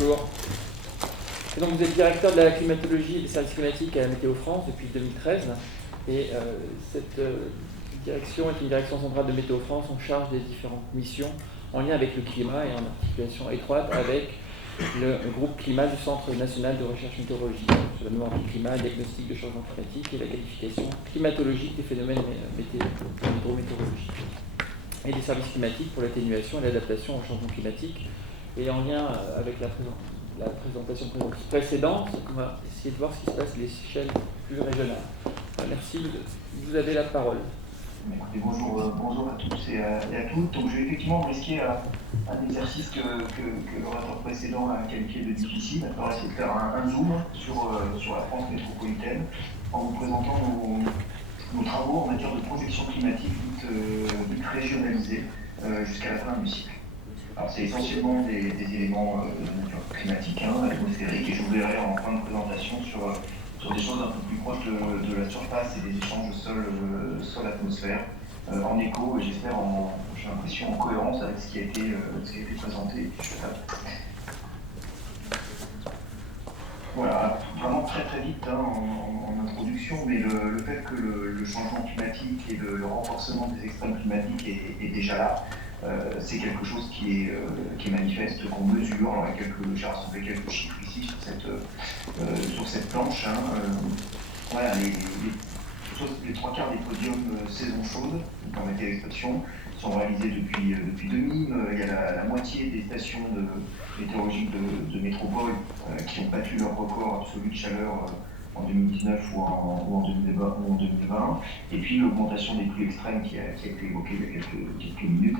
Bonjour. Et donc vous êtes directeur de la climatologie et des services climatiques à la Météo France depuis 2013. Et cette direction est une direction centrale de Météo France en charge des différentes missions en lien avec le climat et en articulation étroite avec le groupe climat du Centre national de recherche météorologique sur la mémoire du climat, le diagnostic de changement climatique et la qualification climatologique des phénomènes hydrométéorologiques et des services climatiques pour l'atténuation et l'adaptation au changement climatique. Et en lien avec la présentation précédente, on va essayer de voir ce qui se passe à l'échelle plus régionale. Merci, vous avez la parole. Écoutez, bonjour à tous et à toutes. Donc, je vais effectivement risquer un exercice que l'orateur précédent a qualifié de difficile. On va essayer de faire un zoom sur la France métropolitaine en vous présentant nos travaux en matière de projection climatique dites régionalisée jusqu'à la fin du cycle. Alors, c'est essentiellement des éléments de nature climatique, atmosphérique, et je vous verrai en fin de présentation sur des choses un peu plus proches de la surface et des échanges sol-atmosphère, en écho, et j'espère, j'ai l'impression, en cohérence avec ce qui a été présenté. Voilà, vraiment très très vite en introduction, mais le fait que le changement climatique et le renforcement des extrêmes climatiques est déjà là, c'est quelque chose qui est manifeste, qu'on mesure. Alors, j'ai rassemblé quelques chiffres ici sur cette planche. Voilà, les trois quarts des podiums saison chaude, permettez l'expression, sont réalisés depuis 2000. Il y a la moitié des stations météorologiques de métropole qui ont battu leur record absolu de chaleur en 2019 ou en 2020. Et puis l'augmentation des pluies extrêmes qui a été évoquée il y a quelques minutes,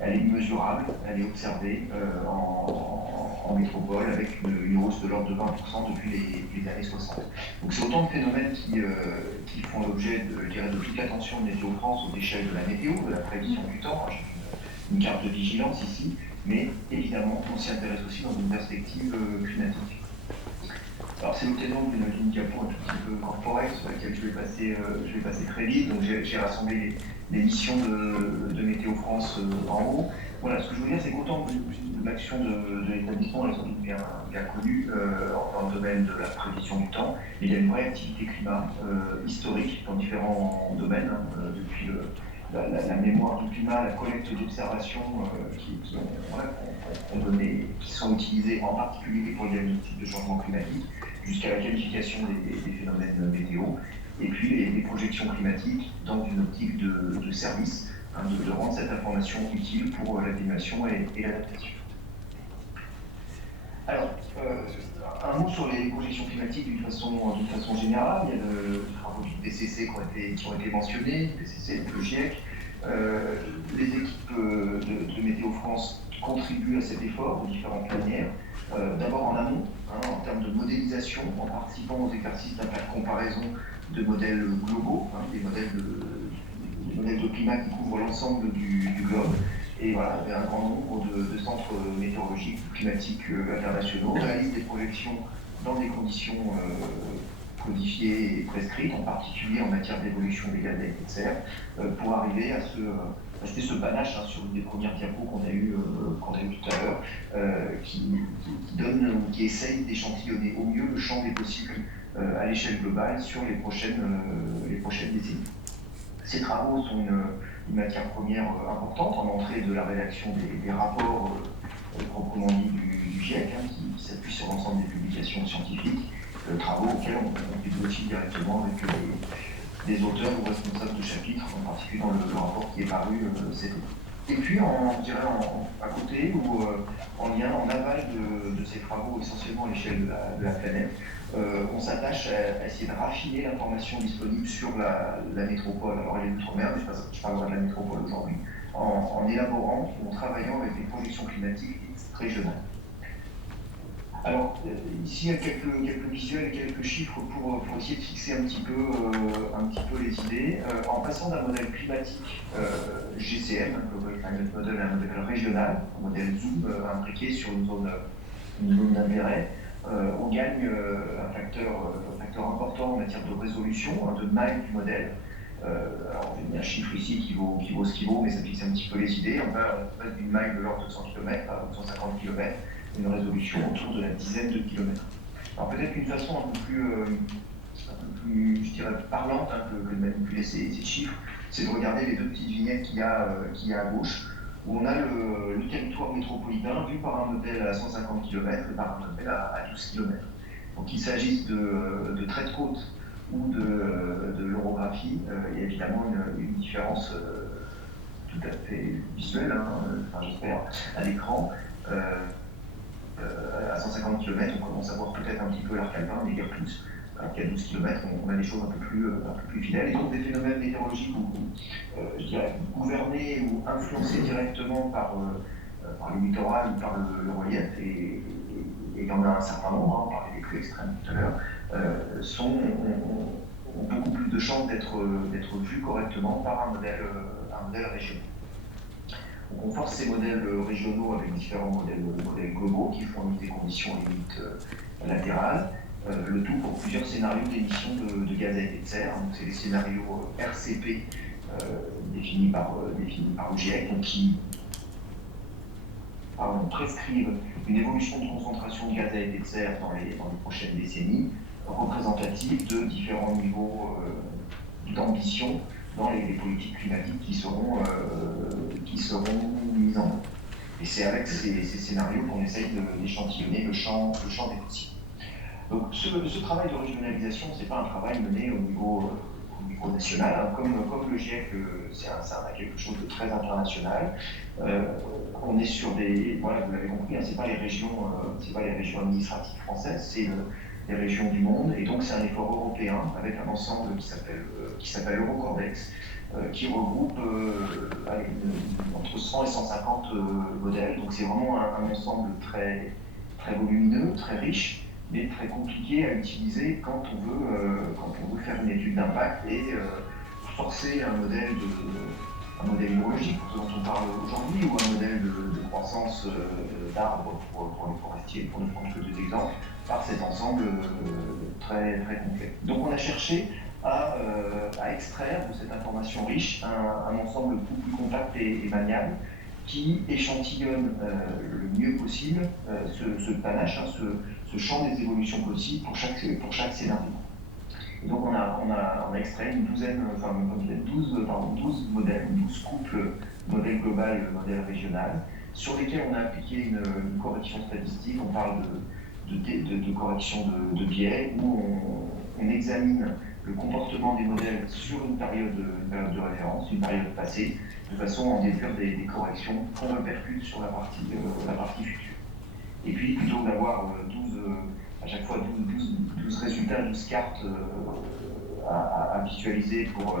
elle est mesurable, elle est observée en métropole avec une hausse de l'ordre de 20% depuis les années 60. Donc c'est autant de phénomènes qui font l'objet de toute l'attention de Météo France aux échelles de la météo, de la prévision du temps. J'ai une carte de vigilance ici, mais évidemment on s'y intéresse aussi dans une perspective climatique. Alors c'est l'occasion d'une diapo un tout petit peu corporate sur laquelle je vais passer très vite. Donc j'ai rassemblé les missions de Météo France en haut. Voilà, ce que je veux dire, c'est qu'autant de l'action de l'établissement est sans doute bien connue dans le domaine de la prévision du temps, il y a une vraie activité climat historique dans différents domaines, depuis la mémoire du climat, la collecte d'observations qui sont utilisées en particulier pour le diagnostic de changement climatique, jusqu'à la qualification des phénomènes météo, et puis les projections climatiques dans une optique de service, de rendre cette information utile pour l'atténuation et l'adaptation. Alors, un mot sur les projections climatiques d'une façon générale. Il y a les travaux du DCC qui ont été mentionnés, le DCC, le GIEC. Les équipes de Météo France contribuent à cet effort de différentes manières. D'abord en amont, en termes de modélisation, en participant aux exercices d'intercomparaison de modèles globaux, des modèles de climat qui couvrent l'ensemble du globe. Et voilà, il y a un grand nombre de centres météorologiques, climatiques internationaux, réalisent des projections dans des conditions codifiées et prescrites, en particulier en matière d'évolution des gaz à effet de serre, pour arriver à c'était ce panache sur une des premières diapos qu'on a eu tout à l'heure, qui essaye d'échantillonner au mieux le champ des possibles à l'échelle globale sur les prochaines décennies. Ces travaux sont une matière première importante en entrée de la rédaction des rapports proprement dit du GIEC, qui s'appuie sur l'ensemble des publications scientifiques, travaux auxquels on contribue aussi directement avec des auteurs ou responsables de chapitres, en particulier dans le rapport qui est paru cet été. Et puis, à côté, ou en lien, en aval de ces travaux, essentiellement à l'échelle de la planète, on s'attache à essayer de raffiner l'information disponible sur la métropole, alors elle est d'outre-mer, mais je parlerai de la métropole aujourd'hui, en élaborant ou en travaillant avec des projections climatiques régionales. Alors, ici, il y a quelques visuels et quelques chiffres pour essayer de fixer un petit peu les idées. En passant d'un modèle climatique GCM, un Global Climate Model, à un modèle régional, un modèle Zoom imbriqué sur une zone d'intérêt, on gagne un facteur important en matière de résolution, de maille du modèle. Alors, j'ai mis un chiffre ici qui vaut ce qu'il vaut, mais ça fixe un petit peu les idées. On passe d'une maille de l'ordre de 100 km à 150 km. une résolution autour de la dizaine de kilomètres. Alors peut-être qu'une façon un peu plus, je dirais, parlante que de manipuler ces chiffres, c'est de regarder les deux petites vignettes qu'il y a à gauche, où on a le territoire métropolitain vu par un modèle à 150 km et par un modèle à 12 km. Donc qu'il s'agisse de traits de côte ou de l'orographie, il y a évidemment une différence tout à fait visuelle, j'espère, à l'écran. À 150 km, on commence à voir peut-être un petit peu l'arc alpin, mais guère plus. Alors qu'à 12 km, on a des choses un peu plus fidèles. Et donc des phénomènes météorologiques, je dirais, gouvernés ou influencés directement par le littoral ou par le relief, et il y en a un certain nombre, on parlait des pluies extrêmes tout à l'heure, ont beaucoup plus de chances d'être vus correctement par un modèle régional. Donc on force ces modèles régionaux avec différents modèles globaux qui fournissent des conditions limites latérales, le tout pour plusieurs scénarios d'émissions de gaz à effet de serre. Donc c'est les scénarios RCP définis par le GIEC, donc qui prescrivent une évolution de concentration de gaz à effet de serre dans les prochaines décennies, représentative de différents niveaux d'ambition dans les politiques climatiques qui seront mises en œuvre. Et c'est avec ces scénarios qu'on essaye d'échantillonner le champ des possibles. Donc ce travail de régionalisation, ce n'est pas un travail mené au niveau national. Comme le GIEC, c'est quelque chose de très international. On est sur voilà, vous l'avez compris, c'est pas les régions administratives françaises, c'est les régions du monde, et donc c'est un effort européen avec un ensemble qui s'appelle Eurocordex, qui regroupe entre 100 et 150 modèles. Donc c'est vraiment un ensemble très, très volumineux, très riche, mais très compliqué à utiliser quand on veut faire une étude d'impact et forcer un modèle hydrologique dont on parle aujourd'hui, ou un modèle de croissance d'arbres pour les forestiers, pour ne prendre que deux exemples, par cet ensemble très, très complet. Donc on a cherché à extraire de cette information riche un ensemble beaucoup plus compact et maniable qui échantillonne le mieux possible ce panache, ce champ des évolutions possibles pour chaque scénario. Et donc on a extrait une douzaine, 12 modèles, 12 couples, modèle global et modèle régional, sur lesquels on a appliqué une correction statistique. On parle de correction de biais, où on examine le comportement des modèles sur une période de référence, une période passée, de façon à en déduire des corrections qu'on répercute sur la partie future. Et puis, plutôt que d'avoir à chaque fois 12 résultats, 12 cartes à visualiser pour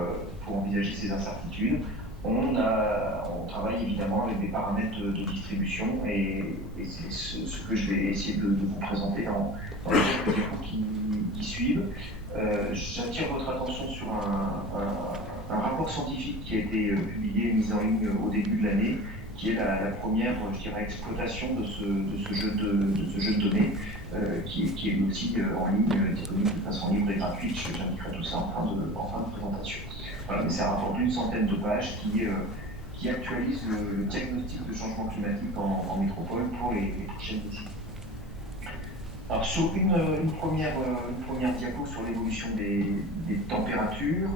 envisager ces incertitudes, on travaille évidemment avec des paramètres de distribution, et c'est ce que je vais essayer de vous présenter dans les quelques diapos qui suivent. J'attire votre attention sur un rapport scientifique qui a été publié et mis en ligne au début de l'année, qui est la première, je dirais, exploitation de ce jeu de données, qui est lui aussi en ligne, disponible de façon libre et gratuite. J'indiquerai tout ça en fin de présentation. Voilà, mais c'est un rapport d'une centaine de pages qui actualise le diagnostic de changement climatique en métropole pour les prochaines décennies. Alors, sur une première diapo sur l'évolution des températures,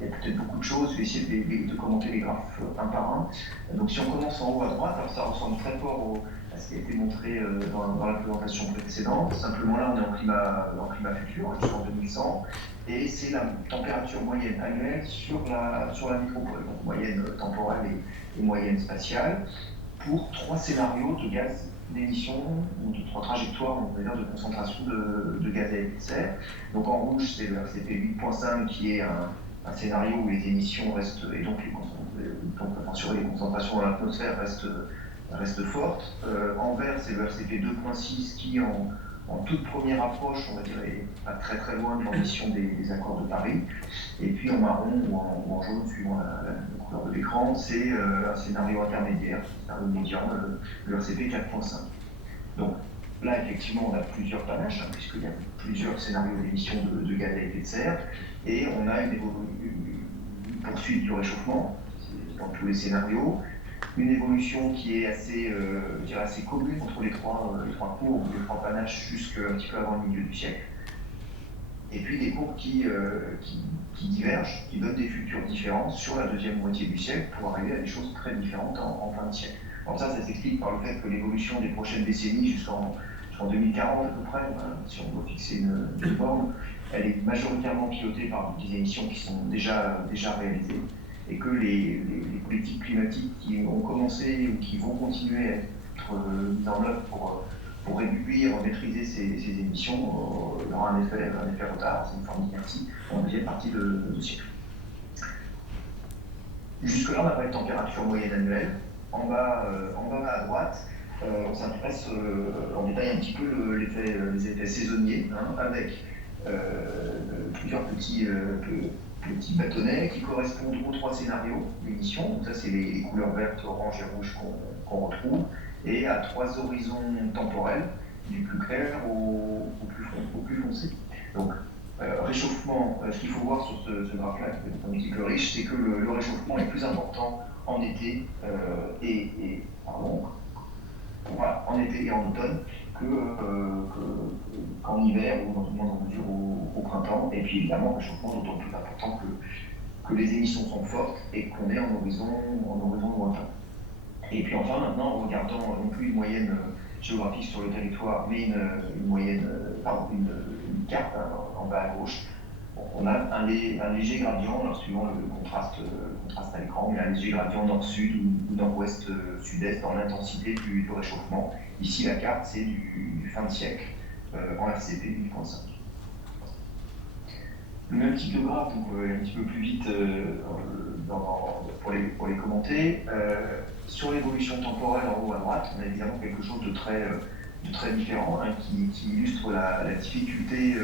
il y a peut-être beaucoup de choses, je vais essayer de commenter les graphes un par un. Donc si on commence en haut à droite, alors ça ressemble très fort à ce qui a été montré dans la présentation précédente. Simplement là, on est en climat futur, jusqu'en 2100, et c'est la température moyenne annuelle sur la métropole, donc moyenne temporelle et moyenne spatiale, pour 3 scénarios de gaz d'émission, ou de 3 trajectoires, on va dire, de concentration de gaz à effet de serre. Donc en rouge, c'est le RCP 8.5 qui est un scénario où les émissions restent, et donc les concentrations dans l'atmosphère restent fortes. En vert, c'est le RCP 2.6 qui, en toute première approche, on va dire, est pas très très loin de l'ambition des accords de Paris. Et puis en marron ou en jaune, suivant la couleur de l'écran, c'est un scénario intermédiaire, un scénario médian, le RCP 4.5. Donc là, effectivement, on a plusieurs panaches, puisqu'il y a plusieurs scénarios d'émissions de gaz à effet de serre, et on a une poursuite du réchauffement dans tous les scénarios, une évolution qui est assez, je dirais assez commune entre les trois courbes, les trois panaches jusqu'un petit peu avant le milieu du siècle. Et puis des courbes qui divergent, qui donnent des futurs différents sur la deuxième moitié du siècle pour arriver à des choses très différentes en fin de siècle. Alors ça s'explique par le fait que l'évolution des prochaines décennies jusqu'en 2040 à peu près, si on doit fixer une borne, elle est majoritairement pilotée par des émissions qui sont déjà réalisées et que les politiques climatiques qui ont commencé ou qui vont continuer à être mises en œuvre pour réduire, maîtriser ces émissions, aura un effet retard, c'est une forme d'inertie en deuxième partie de siècle. Jusque-là, on n'a pas de température moyenne annuelle. En bas à droite, on s'intéresse, on détaille un petit peu les effets saisonniers, avec plusieurs petits bâtonnets qui correspondent aux trois scénarios d'émission. Donc ça, c'est les couleurs vertes, orange et rouge qu'on retrouve, et à trois horizons temporels, du plus clair au plus foncé. Donc, réchauffement, ce qu'il faut voir sur ce graphe-là, qui est un petit peu riche, c'est que le réchauffement est plus important en été en été et en automne qu'en hiver ou dans une moindre mesure au printemps. Et puis évidemment, le réchauffement d'autant plus important que les émissions sont fortes et qu'on est en horizon lointain. Et puis enfin, maintenant, en regardant non plus une moyenne géographique sur le territoire, mais une carte en bas à gauche, on a un léger gradient, alors suivant le contraste à l'écran, mais un léger gradient nord-sud ou nord-ouest-sud-est dans l'intensité du réchauffement. Ici, la carte, c'est du fin de siècle en RCP 8.5. Le même type de graphe, donc un petit peu plus vite pour les commenter. Sur l'évolution temporelle en haut à droite, on a évidemment quelque chose de très différent, qui illustre la difficulté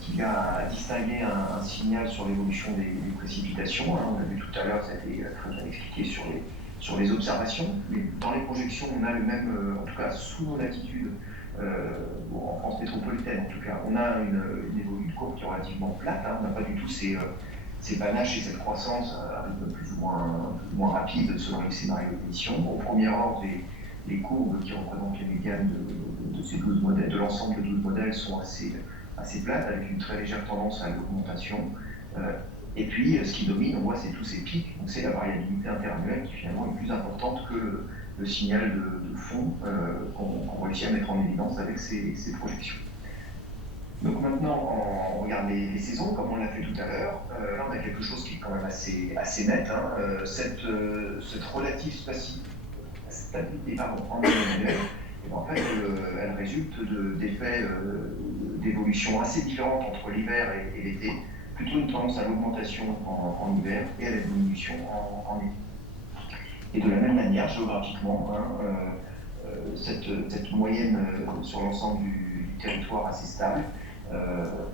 qu'il y a à distinguer un signal sur l'évolution des précipitations. On a vu tout à l'heure, ça a été très bien expliqué sur les observations. Mais dans les projections, on a le même, en tout cas sous nos latitudes, en France métropolitaine en tout cas, on a une courbe qui est relativement plate. On n'a pas du tout ces panaches et cette croissance un peu plus ou moins rapide selon les scénarios d'émission. Au premier ordre, les courbes qui représentent les médianes de ces 12 modèles, de l'ensemble de 12 modèles, sont assez plates, avec une très légère tendance à l'augmentation. Et puis, ce qui domine, on voit, c'est tous ces pics. Donc, c'est la variabilité interannuelle qui finalement est plus importante que le signal de fond qu'on réussit à mettre en évidence avec ces projections. Donc maintenant, on regarde les saisons, comme on l'a fait tout à l'heure. Là, on a quelque chose qui est quand même assez net. Cette relative stabilité en annuelle, en fait, elle résulte d'effets d'évolution assez différentes entre l'hiver et l'été, plutôt une tendance à l'augmentation en hiver et à la diminution en été. Et de la même manière, géographiquement, cette moyenne sur l'ensemble du territoire assez stable,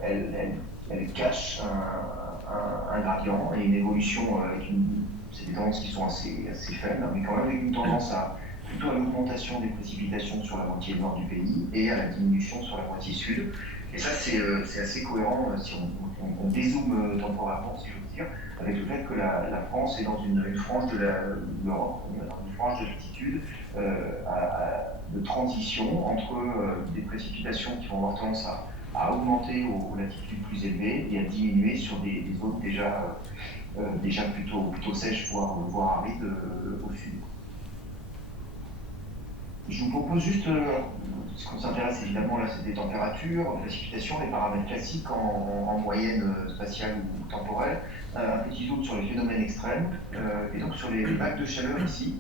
elle cache un gradient et une évolution avec c'est des tendances qui sont assez faibles, mais quand même avec une tendance plutôt à l'augmentation des précipitations sur la moitié nord du pays et à la diminution sur la moitié sud. Et ça, c'est assez cohérent si on dézoome temporairement, si j'ose dire, avec le fait que la France est dans une frange de l'Europe, une frange de latitude de transition entre des précipitations qui vont avoir tendance à augmenter aux latitudes plus élevées et à diminuer sur des zones déjà plutôt sèches, voire arides au sud. Je vous propose juste, ce qu'on s'intéresse évidemment là, c'est des températures, des précipitations, les paramètres classiques en moyenne spatiale ou temporelle, un petit zoom sur les phénomènes extrêmes, et donc sur les vagues de chaleur ici.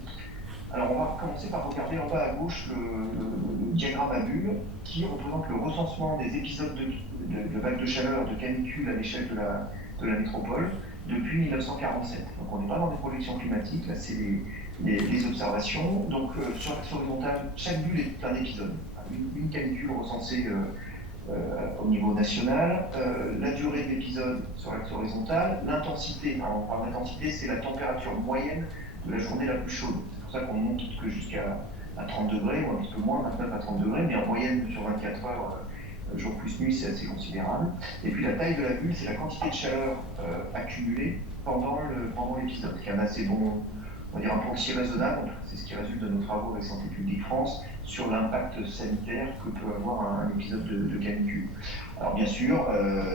Alors on va commencer par regarder en bas à gauche le diagramme à bulles qui représente le recensement des épisodes de vagues de chaleur, de canicules à l'échelle de la métropole depuis 1947. Donc on n'est pas dans des projections climatiques, là c'est les observations. Donc sur l'axe horizontal, chaque bulle est un épisode. Une canicule recensée au niveau national, la durée de l'épisode sur l'axe horizontal, l'intensité. On parle d'intensité, c'est la température moyenne de la journée la plus chaude. C'est pour ça qu'on monte que jusqu'à 30 degrés, ou un petit peu moins, 29 à 30 degrés, mais en moyenne sur 24 heures, jour plus nuit, c'est assez considérable. Et puis la taille de la bulle, c'est la quantité de chaleur accumulée pendant l'épisode, qui est un assez bon on va dire un proxy raisonnable, c'est ce qui résulte de nos travaux avec Santé publique France, sur l'impact sanitaire que peut avoir un épisode de canicule. Alors bien sûr,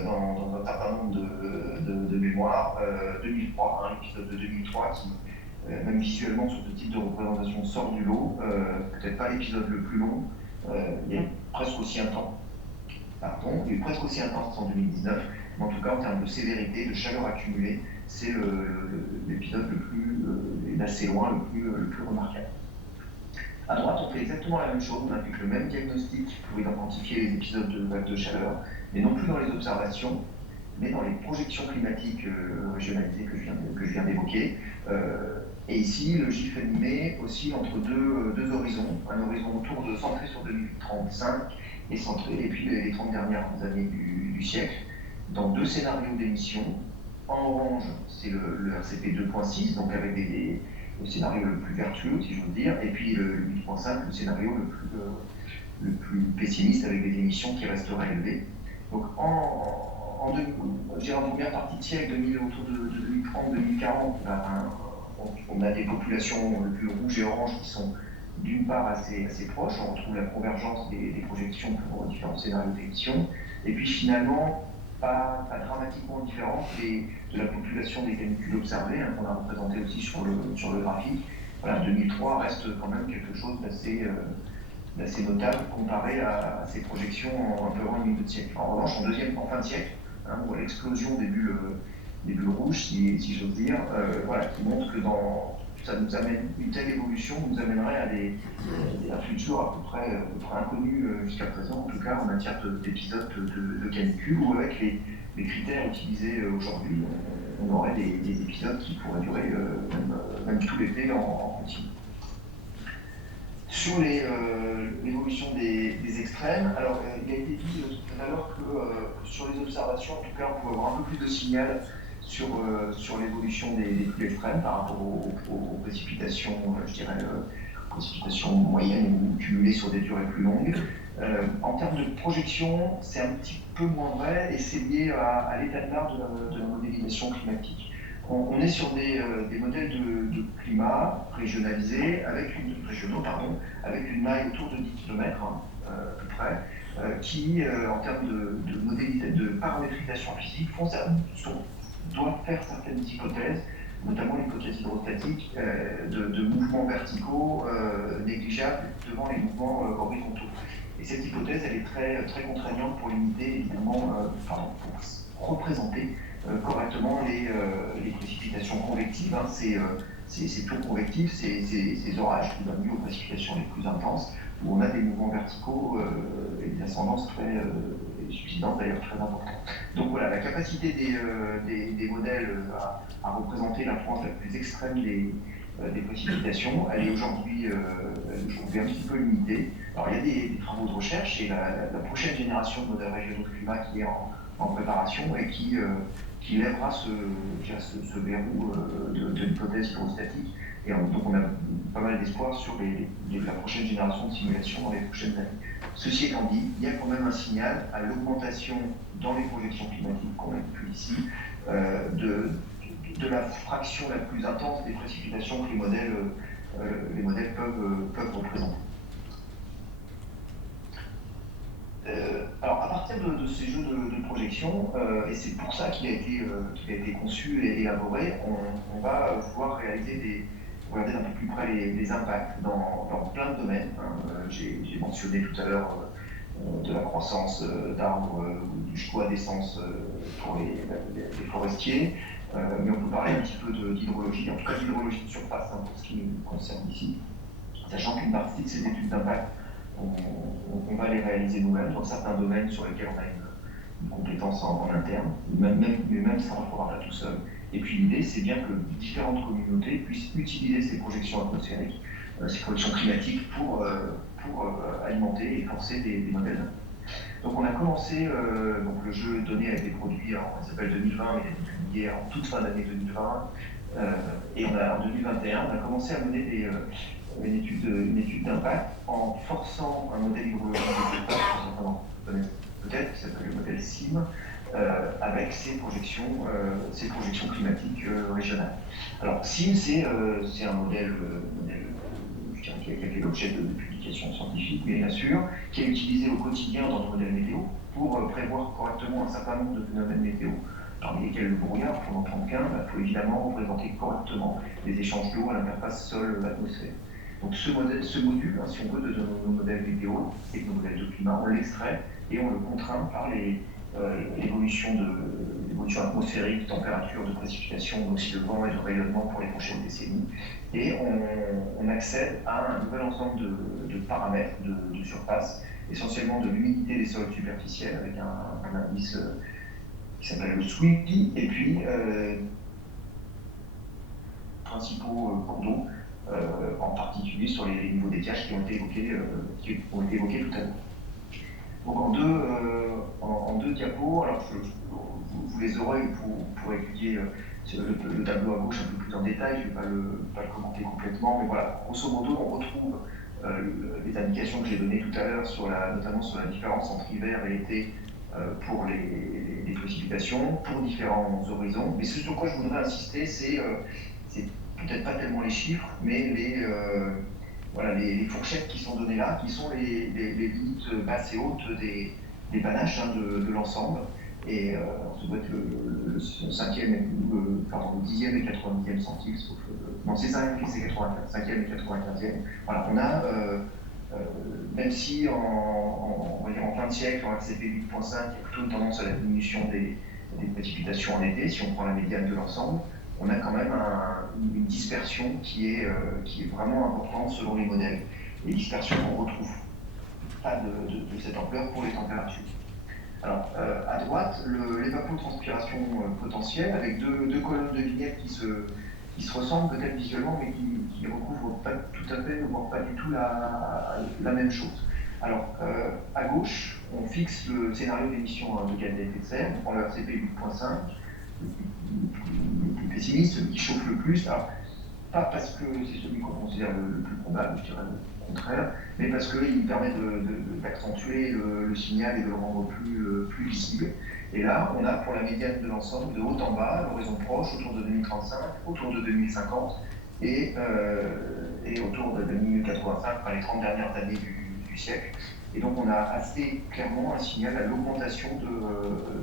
dans un certain nombre de mémoires, 2003, l'épisode de 2003 qui, même visuellement sur ce type de représentation, sort du lot, peut-être pas l'épisode le plus long, il y a presque aussi intense. Pardon, il est presque aussi intense en 2019, mais en tout cas en termes de sévérité, de chaleur accumulée, c'est l'épisode le plus, d'assez loin, le plus remarquable. À droite, on fait exactement la même chose, on applique le même diagnostic pour identifier les épisodes de vagues de chaleur, mais non plus dans les observations, mais dans les projections climatiques régionalisées que je viens d'évoquer. Et ici, le GIF animé oscille entre deux horizons, un horizon centré sur 2035 et puis les 30 dernières années du siècle, dans deux scénarios d'émissions. En orange, c'est le RCP 2.6, donc avec le scénario le plus vertueux, si j'ose dire, et puis le 8.5, le scénario le plus pessimiste, avec des émissions qui resteraient élevées. Donc en première partie de siècle, autour de 2030-2040, on a des populations le plus rouges et oranges qui sont d'une part assez proches, on retrouve la convergence des projections pour différents scénarios d'émission, et puis finalement, pas dramatiquement différente de la population des canicules observées, qu'on a représenté aussi sur le graphique. Voilà, 2003 reste quand même quelque chose d'assez notable comparé à ces projections un peu avant le milieu de siècle. En revanche, en fin de siècle, on voit l'explosion des bulles rouges, si j'ose dire, qui montre que ça nous amène, une telle évolution nous amènerait à un futur à peu près inconnu jusqu'à présent, en tout cas en matière d'épisodes de canicule, où avec les critères utilisés aujourd'hui, on aurait des épisodes qui pourraient durer même tout l'été en continu. Sur l'évolution des extrêmes, alors il a été dit tout à l'heure que sur les observations, en tout cas, on pouvait avoir un peu plus de signal sur l'évolution des plus extrêmes par rapport aux précipitations, je dirais, précipitations moyennes ou cumulées sur des durées plus longues. En termes de projection, c'est un petit peu moins vrai et c'est lié à l'état de l'art de la modélisation climatique. On est sur des modèles de climat régionalisés, régionaux, avec une maille autour de 10 km à peu près, qui, en termes de paramétrisation physique, doivent faire certaines hypothèses, notamment l'hypothèse hydrostatique, de mouvements verticaux négligeables devant les mouvements horizontaux. Et cette hypothèse, elle est très, très contraignante pour limiter, évidemment, pour représenter correctement les précipitations convectives. Ces tours convectifs, ces orages qui donnent lieu aux précipitations les plus intenses, où on a des mouvements verticaux et des ascendances subsidantes d'ailleurs très importantes. Donc voilà, la capacité des modèles à représenter l'influence la plus extrême des précipitations, elle est aujourd'hui un petit peu limitée. Alors il y a des travaux de recherche et la prochaine génération de modèles régionaux de climat qui est en préparation et qui lèvera ce verrou de l'hypothèse hydrostatique. Et donc on a pas mal d'espoir sur la prochaine génération de simulations dans les prochaines années. Ceci étant dit, il y a quand même un signal à l'augmentation dans les projections climatiques qu'on a vues ici de la fraction la plus intense des précipitations que les modèles peuvent représenter. Alors à partir de ces jeux de projection, et c'est pour ça qu'il a été conçu et élaboré, on va pouvoir regarder d'un peu plus près les impacts dans plein de domaines. J'ai mentionné tout à l'heure de la croissance d'arbres ou du choix d'essence pour les forestiers, mais on peut parler un petit peu d'hydrologie, en tout cas d'hydrologie de surface pour ce qui nous concerne ici, sachant qu'une partie de ces études d'impact, on va les réaliser nous-mêmes dans certains domaines sur lesquels on a une compétence en interne, mais même ça ne fera pas tout seul. Et puis l'idée, c'est bien que différentes communautés puissent utiliser ces projections atmosphériques, ces projections climatiques pour alimenter et forcer des modèles. Donc on a commencé, donc le jeu donné a été produit, il s'appelle 2020, mais il a été publié en toute fin d'année 2020, et en 2021, on a commencé à mener une étude d'impact en forçant un modèle hydrologique de départ, que certains connaissent peut-être, qui s'appelle le modèle SIM, avec ces projections climatiques régionales. Alors, SIM, c'est un modèle je dirais, qui a fait l'objet de publications scientifiques, mais bien sûr, qui est utilisé au quotidien dans nos modèles météo pour prévoir correctement un certain nombre de phénomènes météo, parmi lesquels le brouillard, pour n'en prendre qu'un. Il faut évidemment représenter correctement les échanges d'eau à l'interface sol-atmosphère. Donc ce module, hein, si on veut, de nos modèles météo et de nos modèles de climat, on l'extrait et on le contraint par l'évolution atmosphérique, température, de précipitation, mais aussi de vent et de rayonnement pour les prochaines décennies. Et on accède à un nouvel ensemble de paramètres de surface, essentiellement de l'humidité des sols superficiels avec un indice qui s'appelle le SWIPI, et puis principaux cours d'eau, en particulier sur les niveaux d'étiage qui ont été évoqués tout à l'heure. Donc en deux diapos, alors vous les aurez pour étudier le tableau à gauche un peu plus en détail, je ne vais pas le commenter complètement, mais voilà, grosso modo, on retrouve les indications que j'ai données tout à l'heure, notamment sur la différence entre hiver et été pour les précipitations, pour différents horizons. Mais ce sur quoi je voudrais insister, c'est peut-être pas tellement les chiffres, mais les fourchettes qui sont données là, qui sont les limites basses et hautes des panaches, hein, de l'ensemble. Et ça doit être le 5e, le 10e et 90e centile, sauf non, c'est 5 et c'est 5e et 95e. Voilà, on a, même si on va dire en fin de siècle, en RCP 8.5, il y a plutôt une tendance à la diminution des précipitations en été, si on prend la médiane de l'ensemble, on a quand même une dispersion qui est vraiment importante selon les modèles. Les dispersions qu'on retrouve pas de cette ampleur pour les températures. Alors, à droite, l'évapotranspiration potentielle, avec deux colonnes de vignettes qui se ressemblent peut-être visuellement, mais qui ne recouvrent pas tout à fait, voire pas du tout la même chose. Alors, à gauche, on fixe le scénario d'émission de gaz à effet de serre, on prend le RCP 8.5, le plus pessimiste, celui qui chauffe le plus. Alors, pas parce que c'est celui qu'on considère le plus probable, je dirais le contraire, mais parce qu'il permet d'accentuer le signal et de le rendre plus visible. Et là, on a pour la médiane de l'ensemble, de haut en bas, l'horizon proche, autour de 2035, autour de 2050, et autour de 2085, enfin les 30 dernières années du siècle. Et donc on a assez clairement un signal à l'augmentation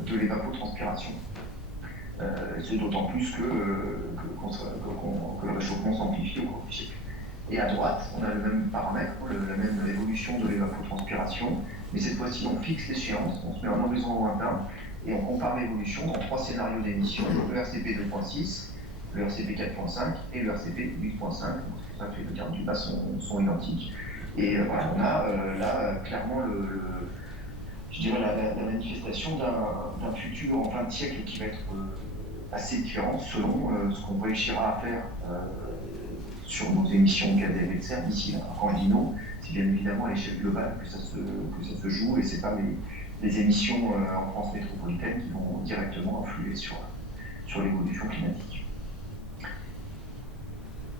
de l'évapotranspiration. C'est d'autant plus que le réchauffement s'amplifie au cours du siècle. Et à droite, on a le même paramètre, la même évolution de l'évapotranspiration, mais cette fois-ci on fixe l'échéance, on se met en horizon lointain et on compare l'évolution dans 3 scénarios d'émission, le RCP 2.6, le RCP 4.5 et le RCP 8.5. C'est pour ça que les deux cartes du bas sont identiques. Et voilà, on a là clairement je dirais la manifestation d'un futur en fin de siècle qui va être assez différent selon ce qu'on réussira à faire sur nos émissions de gaz à effet de serre d'ici là. Quand je dis non, c'est bien évidemment à l'échelle globale que ça se joue, et ce n'est pas les émissions en France métropolitaine qui vont directement influer sur l'évolution climatique.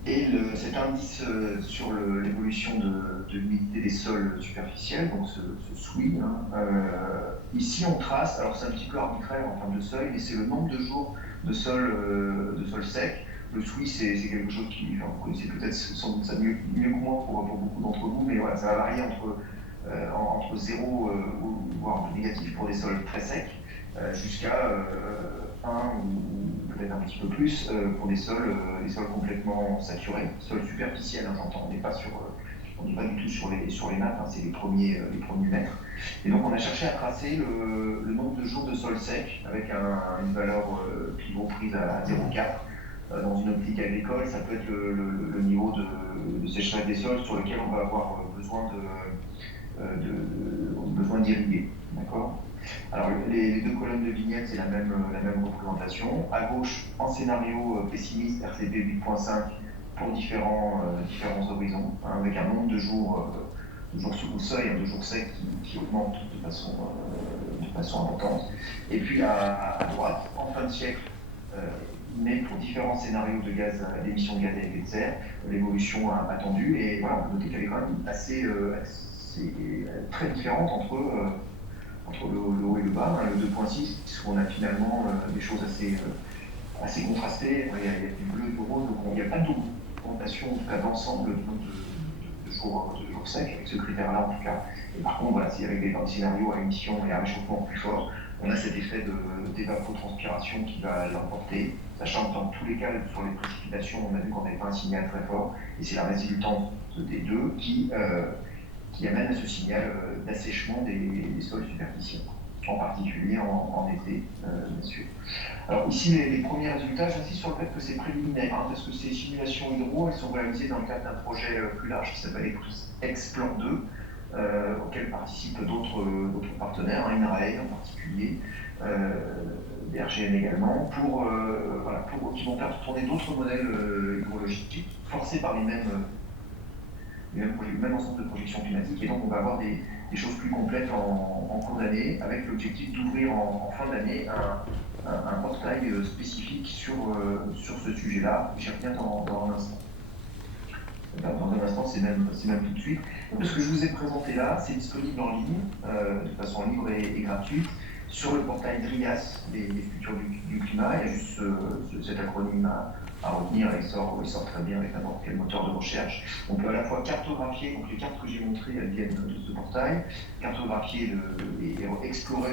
Et cet indice sur l'évolution de l'humidité des sols superficiels, donc ce SWI, hein, ici on trace, alors c'est un petit peu arbitraire en termes de seuil, mais c'est le nombre de jours de sol sec. Le SWI, c'est quelque chose vous connaissez peut-être sans doute ça mieux que moi pour beaucoup d'entre vous, mais voilà, ça va varier entre 0, voire un peu négatif pour des sols très secs, jusqu'à 1 ou peut-être un petit peu plus pour des sols complètement saturés, sols superficiels, hein, j'entends, on n'est pas du tout sur les nappes, hein, c'est les premiers mètres. Et donc on a cherché à tracer le nombre de jours de sol sec avec une valeur pivot prise à 0,4. Dans une optique agricole, ça peut être le niveau de sécheresse des sols sur lequel on va avoir besoin d'irriguer. D'accord ? Alors les deux colonnes de vignettes, c'est la même représentation. À gauche, en scénario pessimiste, RCP 8.5 pour différents horizons, hein, avec un nombre de jours sous le seuil, de jours secs qui augmente de façon importante. Et puis à droite, en fin de siècle, mais pour différents scénarios d'émissions de gaz à effet de serre, l'évolution attendue. Et voilà, on peut noter qu'elle est quand même assez très différente entre le haut et le bas, hein, le 2.6, où on a finalement des choses assez contrastées. Il y a du bleu et du rose, donc il n'y a pas d'augmentation, en tout cas d'ensemble de jours secs, avec ce critère-là en tout cas. Et par contre, voilà, si avec des scénarios à émission et à réchauffement plus fort, on a cet effet d'évapotranspiration qui va l'emporter, sachant que dans tous les cas, sur les précipitations, on a vu qu'on n'avait pas un signal très fort, et c'est la résultante des deux qui amène à ce signal d'assèchement des sols superficiels, en particulier en été, bien sûr. Alors ici, les premiers résultats, j'insiste sur le fait que c'est préliminaire, hein, parce que ces simulations hydro, elles sont réalisées dans le cadre d'un projet plus large qui s'appelle Explan 2, auquel participent d'autres partenaires, hein, INRAE en particulier, BRGM également, qui vont faire tourner d'autres modèles hydrologiques, forcés par les mêmes ensemble de projections climatiques, et donc on va avoir des choses plus complètes en cours d'année, avec l'objectif d'ouvrir en fin d'année un portail spécifique sur ce sujet-là. J'y reviens dans un instant. Dans un instant, c'est même tout de suite. Ce que je vous ai présenté là, c'est disponible en ligne, de façon libre et gratuite, sur le portail DRIAS, les futurs du climat. Il y a juste cet acronyme à retenir, il sort très bien avec n'importe quel moteur de recherche. On peut à la fois cartographier, donc les cartes que j'ai montrées, elles viennent de ce portail, cartographier et explorer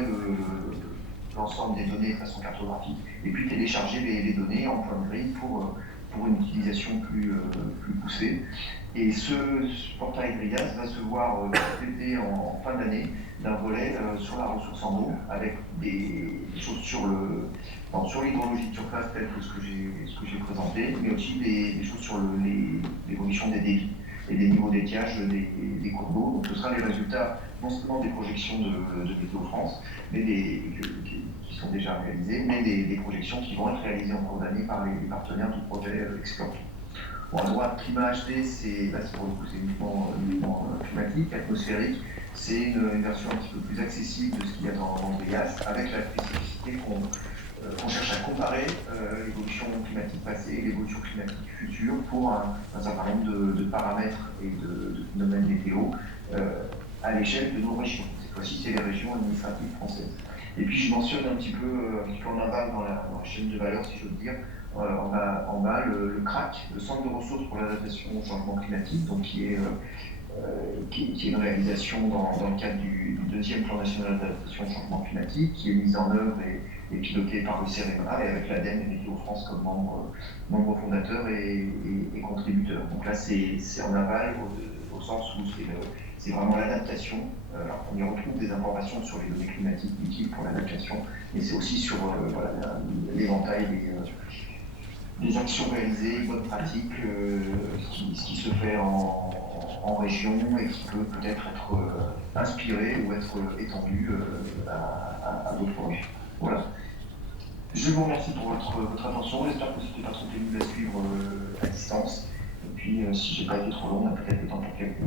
l'ensemble des données de façon cartographique, et puis télécharger les données en point de grille pour une utilisation plus poussée. Et ce portail DRIAS va se voir complété en fin d'année d'un volet sur la ressource en eau, avec des choses sur l'hydrologie de surface telle que ce que j'ai présenté, mais aussi des choses sur l'évolution des débits et des niveaux d'étiage des cours d'eau. Donc ce sera les résultats non seulement des projections de Météo France, mais qui sont déjà réalisées, mais des projections qui vont être réalisées en cours d'année par les partenaires du projet Explore. Bon, à droite, climat HD, là pour le coup c'est uniquement climatique, atmosphérique. C'est une version un petit peu plus accessible de ce qu'il y a dans le DRIAS, avec la spécificité qu'on cherche à comparer l'évolution climatique passée et l'évolution climatique future pour un certain nombre de paramètres et de phénomènes météo à l'échelle de nos régions. Cette fois-ci, c'est les régions administratives françaises. Et puis, je mentionne un petit peu en aval dans la chaîne de valeur, si j'ose dire, en bas, le CRAC, le Centre de ressources pour l'adaptation au changement climatique, donc qui est une réalisation dans le cadre du deuxième plan national d'adaptation au changement climatique, qui est mise en œuvre et pilotée par le CEREMA et avec l'ADEME et Météo France comme membres fondateurs et contributeurs. Donc là, c'est en aval au sens où c'est vraiment l'adaptation. Alors on y retrouve des informations sur les données climatiques utiles pour l'adaptation, mais c'est aussi sur l'éventail des actions réalisées, bonnes pratiques, ce qui se fait en région et qui peut peut-être être inspiré ou être étendu à d'autres régions. Voilà. Je vous remercie pour votre attention. J'espère que ce n'était pas trop pénible à suivre à distance. Et puis, si je n'ai pas été trop long, on a peut-être le temps pour quelques